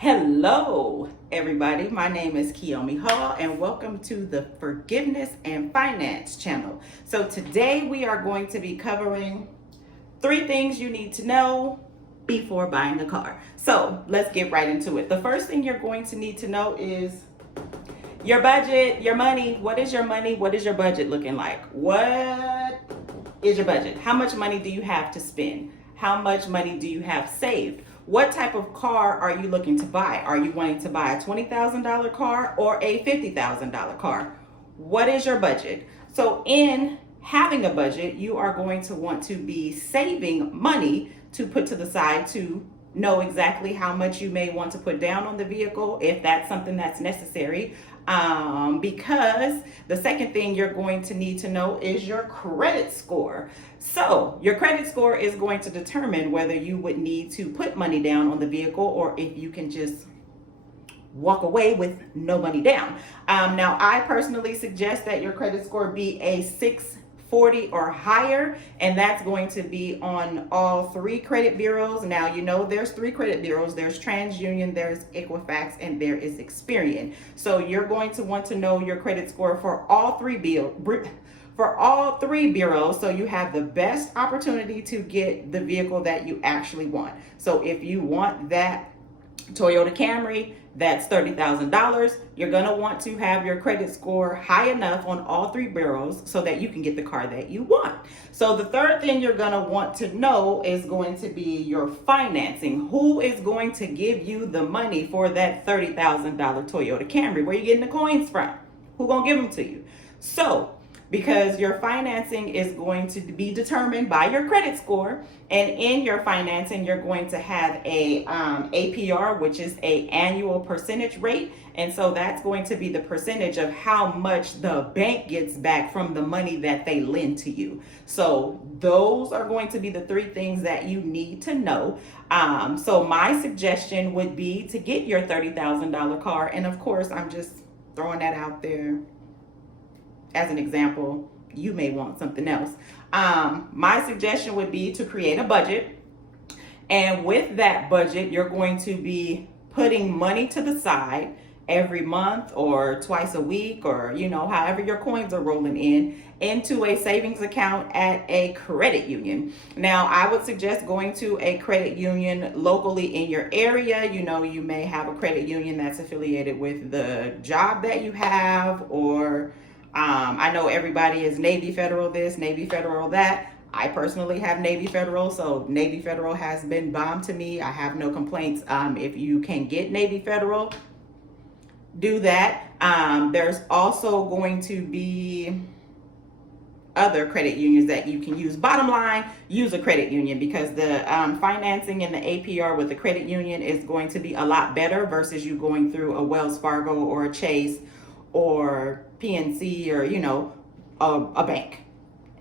Hello, everybody. My name is Kiyomi Hall, and welcome to the Forgiveness and Finance channel. So today we are going to be covering 3 things you need to know before buying a car. So let's get right into it. The first thing you're going to need to know is your budget, your money. What is your money? What is your budget looking like? What is your budget? How much money do you have to spend? How much money do you have saved? What type of car are you looking to buy? Are you wanting to buy a $20,000 car or a $50,000 car? What is your budget? So in having a budget, you are going to want to be saving money to put to the side to know exactly how much you may want to put down on the vehicle if that's something that's necessary. Because the second thing you're going to need to know is your credit score. So your credit score is going to determine whether you would need to put money down on the vehicle or if you can just walk away with no money down. Now, I personally suggest that your credit score be a 640 or higher, and that's going to be on all 3 credit bureaus. Now, you know there's 3 credit bureaus. There's TransUnion, there's Equifax, and there is Experian. So you're going to want to know your credit score for all 3 bureaus, so you have the best opportunity to get the vehicle that you actually want. So if you want that Toyota Camry that's $30,000, you're going to want to have your credit score high enough on all 3 bureaus so that you can get the car that you want. So the third thing you're going to want to know is going to be your financing. Who is going to give you the money for that $30,000 Toyota Camry? Where are you getting the coins from? Who's going to give them to you? So because your financing is going to be determined by your credit score, and in your financing you're going to have a APR, which is a annual percentage rate, and so that's going to be the percentage of how much the bank gets back from the money that they lend to you. So those are going to be the 3 things that you need to know. So my suggestion would be to get your $30,000 car, and of course I'm just throwing that out there as an example. You may want something else. My suggestion would be to create a budget, and with that budget you're going to be putting money to the side every month or twice a week, or however your coins are rolling in, into a savings account at a credit union. Now, I would suggest going to a credit union locally in your area. You may have a credit union that's affiliated with the job that you have, or I know everybody is Navy Federal this, Navy Federal that. I personally have Navy Federal, so Navy Federal has been bomb to me. I have no complaints. If you can get Navy Federal, do that. There's also going to be other credit unions that you can use. Bottom line, use a credit union, because the financing and the APR with the credit union is going to be a lot better versus you going through a Wells Fargo or a Chase or PNC or a bank.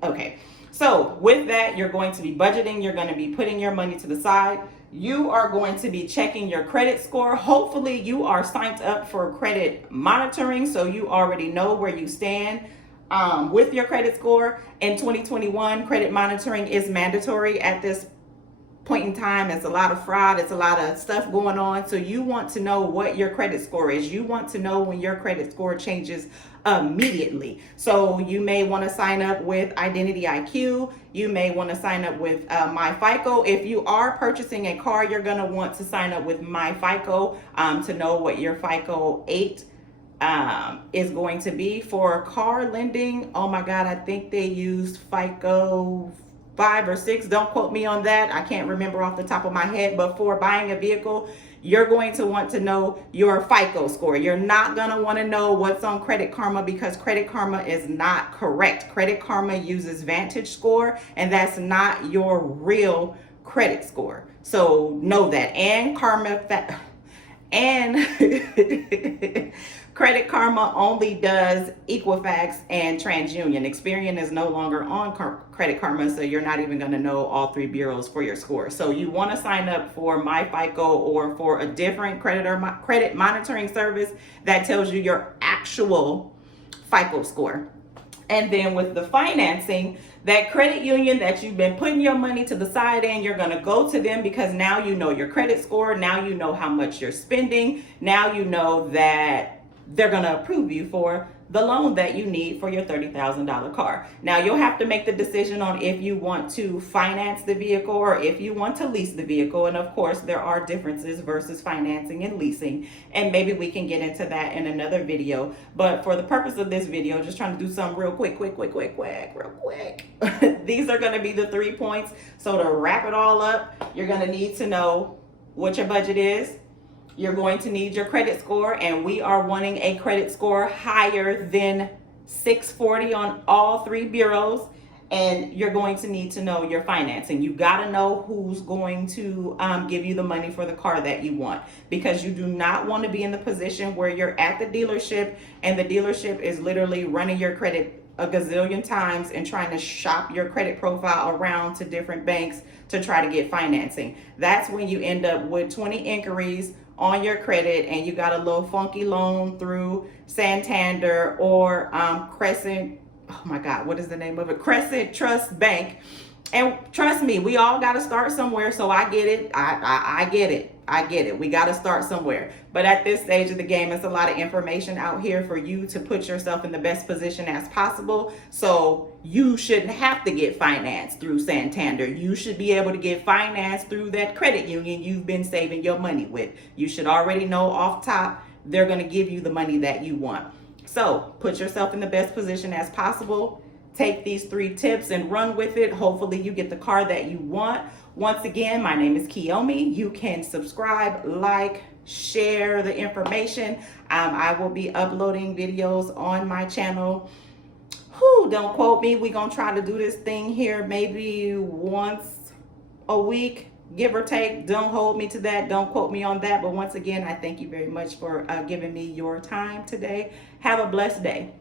Okay, so with that, you're going to be budgeting, you're going to be putting your money to the side, you are going to be checking your credit score. Hopefully you are signed up for credit monitoring, so you already know where you stand with your credit score. In 2021, credit monitoring is mandatory at this point in time. It's a lot of fraud, it's a lot of stuff going on, so you want to know what your credit score is. You want to know when your credit score changes immediately. So you may want to sign up with Identity IQ, you may want to sign up with my FICO. If you are purchasing a car, you're going to want to sign up with my FICO to know what your FICO 8 is going to be. For car lending, oh my god, I think they used FICO 5 or 6. Don't quote me on that. I can't remember off the top of my head. But for buying a vehicle, you're going to want to know your FICO score. You're not going to want to know what's on Credit Karma, because Credit Karma is not correct. Credit Karma uses Vantage Score, and that's not your real credit score. So know that. And Credit Karma only does Equifax and TransUnion. Experian is no longer on Credit Karma, so you're not even going to know all 3 bureaus for your score. So you want to sign up for my FICO or for a different credit monitoring service that tells you your actual FICO score. And then with the financing, that credit union that you've been putting your money to the side in, you're going to go to them because now you know your credit score. Now you know how much you're spending. Now you know that they're going to approve you for the loan that you need for your $30,000 car. Now you'll have to make the decision on if you want to finance the vehicle or if you want to lease the vehicle. And of course, there are differences versus financing and leasing. And maybe we can get into that in another video. But for the purpose of this video, just trying to do something real quick. These are going to be the 3 points. So to wrap it all up, you're going to need to know what your budget is. You're going to need your credit score, and we are wanting a credit score higher than 640 on all 3 bureaus. And you're going to need to know your financing. You got to know who's going to give you the money for the car that you want, because you do not want to be in the position where you're at the dealership and the dealership is literally running your credit a gazillion times and trying to shop your credit profile around to different banks to try to get financing. That's when you end up with 20 inquiries on your credit and you got a little funky loan through Santander or Crescent, oh my God, what is the name of it? Crescent Trust Bank. And trust me, we all got to start somewhere. So I get it. I get it. I get it. We got to start somewhere. But at this stage of the game, it's a lot of information out here for you to put yourself in the best position as possible. So you shouldn't have to get financed through Santander. You should be able to get financed through that credit union you've been saving your money with. You should already know off top, they're going to give you the money that you want. So put yourself in the best position as possible. Take these 3 tips and run with it. Hopefully you get the car that you want. Once again, my name is Kiyomi. You can subscribe, like, share the information. I will be uploading videos on my channel. Don't quote me. We're going to try to do this thing here maybe once a week, give or take. Don't hold me to that. Don't quote me on that. But once again, I thank you very much for giving me your time today. Have a blessed day.